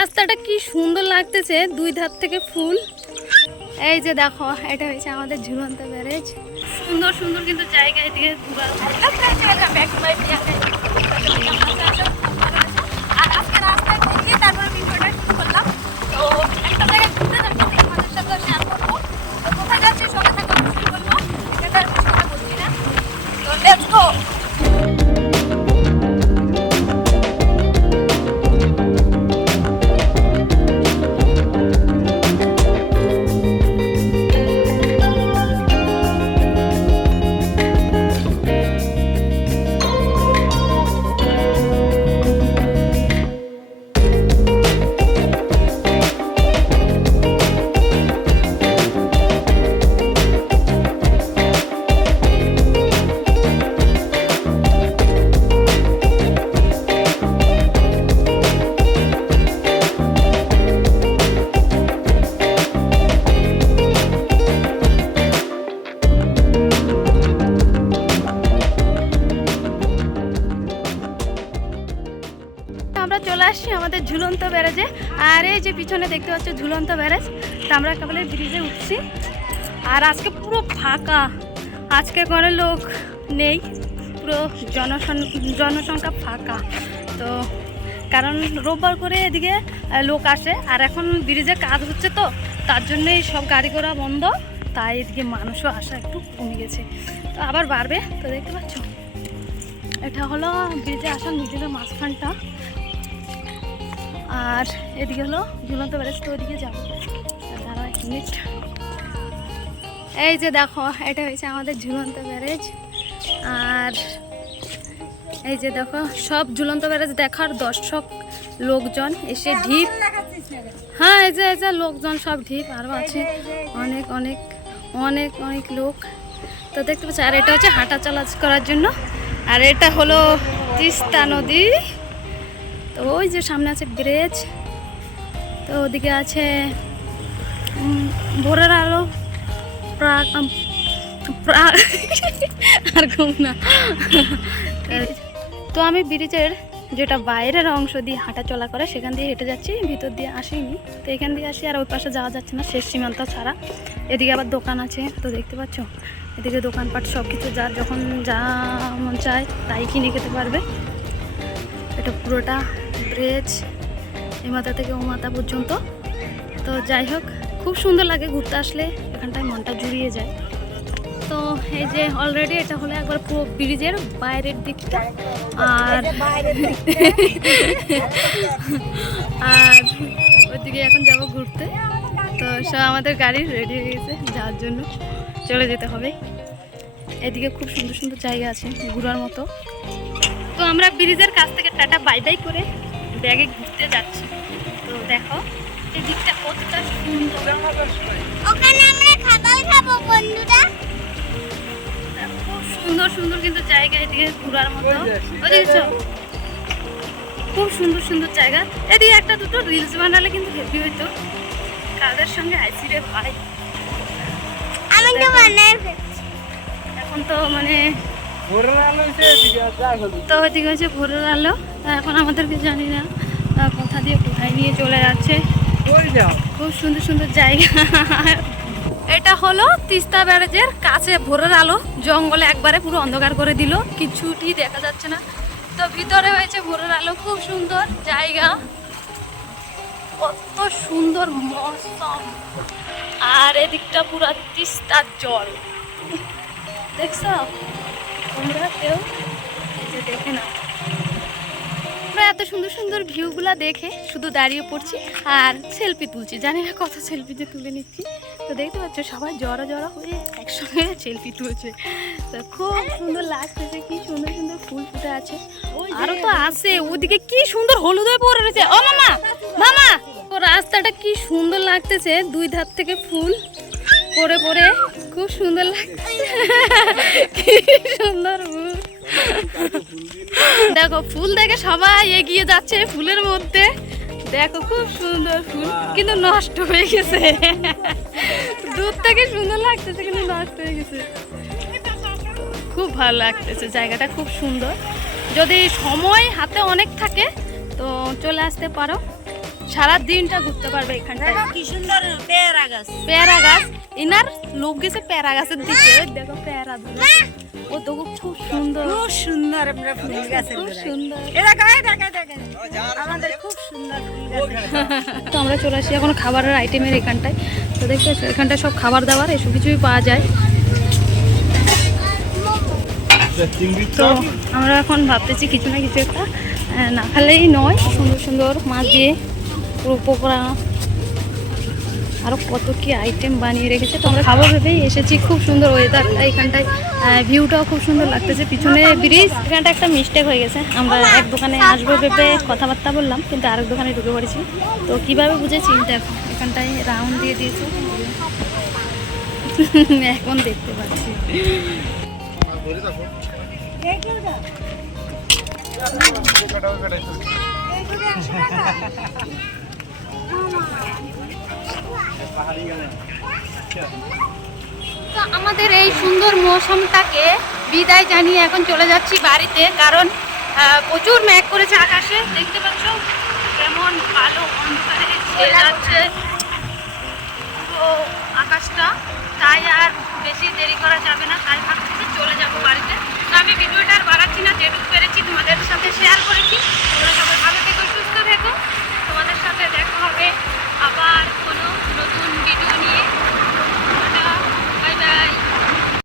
রাস্তাটা কি সুন্দর লাগতেছে, দুই ধার থেকে ফুল। এই যে দেখো, এটা হয়েছে আমাদের ঝুলন্ত ব্যারেজ। সুন্দর সুন্দর কিন্তু জায়গা, এদিকে আর আজকে রাস্তায় ঘুরিয়ে তারপরে ভিডিওটা শুরু করলাম। তো একটা জায়গায় ঘুরতে যাচ্ছি, তোমাদের সাথে শেয়ার করবো। তো কোথায় যাচ্ছি সঙ্গে থাকতে অবশ্যই বলবো, এটা আমি কথা বলছি না। তো লেটস গো। আমরা চলে আসছি আমাদের ঝুলন্ত ব্যারেজে। আর এই যে পিছনে দেখতে পাচ্ছ ঝুলন্ত ব্যারেজ। তো আমরা কেবল ব্রিজে উঠছি। আর আজকে পুরো ফাঁকা, আজকে কোনো লোক নেই, পুরো জনসংখ্যা ফাঁকা। তো কারণ রোববার করে এদিকে লোক আসে, আর এখন ব্রিজে কাজ হচ্ছে, তো তার জন্যই সব গাড়ি ঘোড়া বন্ধ। তাই এদিকে মানুষও আসা একটু কমে গেছে, তো আবার বাড়বে। তো দেখতে পাচ্ছ, এটা হলো ব্রিজে আসার নিজেদের মাঝখানটা। আর এদিকে হলো ঝুলন্ত ব্যারেজ। তো ওদিকে যাবো, দাঁড়াও এক মিনিট। এই যে দেখো, এটা হয়েছে আমাদের ঝুলন্ত ব্যারেজ। আর এই যে দেখো, সব ঝুলন্ত ব্যারেজ দেখার দর্শক লোকজন এসে ঢিপ। হ্যাঁ, এই যে লোকজন সব ঢিপ, আরও আছে অনেক অনেক অনেক অনেক লোক। তো দেখতে পাচ্ছি। আর এটা হচ্ছে হাঁটা চলা করার জন্য। আর এটা হলো তিস্তা নদী। তো ওই যে সামনে আছে ব্রিজ, তো ওদিকে আছে ভোরের আলো, আর ঘুম না। তো আমি ব্রিজের যেটা বাইরের অংশ দিয়ে হাঁটা চলা করে সেখান দিয়ে হেঁটে যাচ্ছি, ভিতর দিয়ে আসিনি। তো এখান দিয়ে আসি, আর ওই পাশে যাওয়া যাচ্ছে না, শেষ সীমান্ত ছাড়া। এদিকে আবার দোকান আছে, তো দেখতে পাচ্ছ এদিকে দোকানপাট সব কিছু, যার যখন যা মন চায় তাই কিনে খেতে পারবে। এটা পুরোটা ব্রিজ, এই মাথা থেকে ও মাথা পর্যন্ত। তো যাই হোক, খুব সুন্দর লাগে ঘুরতে আসলে, এখানটায় মনটা জুড়িয়ে যায়। তো এই যে অলরেডি এটা হলো একবার পুরো ব্রিজের বাইরের দিকটা। আর আর ওইদিকে এখন যাব ঘুরতে। তো সব আমাদের গাড়ি রেডি হয়ে গেছে, যাওয়ার জন্য চলে যেতে হবে। এদিকে খুব সুন্দর সুন্দর জায়গা আছে ঘোরার মতো। তো আমরা ব্রিজের কাছ থেকে টাটা বাই বাই করে ব্যাগে ঘুরতে যাচ্ছি। তো দেখো এই দিকটা কতটা সুন্দর, ওখানে আমরা খাবার খাবো বন্ধুরা। খুব সুন্দর সুন্দর কিন্তু জায়গা এদিকে ঘোরার মতো। বুঝেছো, খুব সুন্দর সুন্দর জায়গা। এদিকে একটা দুটো রিলস বানালে কিন্তু হেভি হইতো। কাদের সঙ্গে আইসি রে ভাই, আমি তো বানাই ফেলছি। এখন তো মানে ভোরের আলো হয়েছে, তো ওইদিকে হচ্ছে ভোরের আলো। এখন আমাদেরকে জানি না কোথা দিয়ে কোথায় নিয়ে চলে যাচ্ছে। খুব সুন্দর সুন্দর জায়গা। এটা হলো তিস্তা ব্যারেজের কাছে ভোরের আলো, জঙ্গলে একবারে পুরো অন্ধকার করে দিল, কিছুটি দেখা যাচ্ছে না। তো ভিতরে হয়েছে ভোরের আলো, খুব সুন্দর জায়গা, কত সুন্দর মৌসুম। আর এদিকটা পুরো তিস্তার জল, দেখছো তোমরা কেউ? এই যে দেখে না, আমরা এত সুন্দর সুন্দর ভিউগুলা দেখে শুধু দাঁড়িয়ে পড়ছি আর সেলফি তুলছি। জানি না কত সেলফি যে তুলে নিচ্ছি। তো দেখতে পাচ্ছ সবাই জড়া জড়া হয়ে একসঙ্গে সেলফি তুলছে। তো খুব সুন্দর লাগতেছে, কি সুন্দর সুন্দর ফুল ফুটে আছে। আরো তো আছে ওদিকে, কি সুন্দর হলুদ হয়ে পড়ে রয়েছে। ও মামা, মামা, ও রাস্তাটা কি সুন্দর লাগতেছে, দুই ধার থেকে ফুল পড়ে পড়ে, খুব সুন্দর লাগছে। কি সুন্দর ফুল, দেখো ফুল দেখে সবাই এগিয়ে যাচ্ছে ফুলের মধ্যে। দেখো খুব সুন্দর ফুল, কিন্তু নষ্ট হয়ে গেছে। দূর থেকে সুন্দর লাগতেছে কিন্তু নষ্ট হয়ে গেছে। খুব ভালো লাগতেছে, জায়গাটা খুব সুন্দর। যদি সময় হাতে অনেক থাকে তো চলে আসতে পারো, সারা দিনটা ঘুরতে পারবে এখানটায়। কি সুন্দর পেয়ারা গাছ। পেয়ারা গাছ, ইনার লোক গেছে পেয়ারা গাছের দিকে। ওই দেখো পেয়ারা ধরে ও তো খুব সুন্দর, খুব সুন্দর আমরা ফুল গাছের খুব সুন্দর। আমাদের খুব সুন্দর ফুল গাছ। তো আমরা চলে আসি এখন খাবারের আইটেমের এখানটায়। তো দেখতে এখানটায় সব খাবার দাবার এসব কিছুই পাওয়া যায়। তো আমরা এখন ভাবতেছি কিছু না কিছু একটা না খেলেই নয়, সুন্দর সুন্দর মাছ দিয়ে পুরো পকোড়া আরও কত কি আইটেম বানিয়ে রেখেছে। তো আমরা খাবো ভেবেই এসেছি। খুব সুন্দর ওয়েদারটা এখানটায়, ভিউটাও খুব সুন্দর লাগতেছে, পিছনে ব্রিজ। এখানটা একটা মিস্টেক হয়ে গেছে, আমরা এক দোকানে আসবো ভেবে কথাবার্তা বললাম কিন্তু আরেক দোকানে ঢুকে পড়েছি। তো কিভাবে বুঝেছি দেখো এখানটায় রাউন্ড দিয়ে দিয়েছে এখন দেখতে পাচ্ছি। তো আমাদের এই সুন্দর মৌসুমটাকে বিদায় জানিয়ে এখন চলে যাচ্ছি বাড়িতে, কারণ প্রচুর মেঘ করেছে আকাশে। দেখতে পাচ্ছ কেমন কালো অন্ধকারে ছেয়ে যাচ্ছে পুরো আকাশটা। তাই আর বেশি দেরি করা যাবে না, তাই ভাবছি চলে যাবো বাড়িতে। তো আমি ভিডিওটা আর বাড়াচ্ছি না, যেটুকু পেরেছি তোমাদের সাথে শেয়ার করেছি।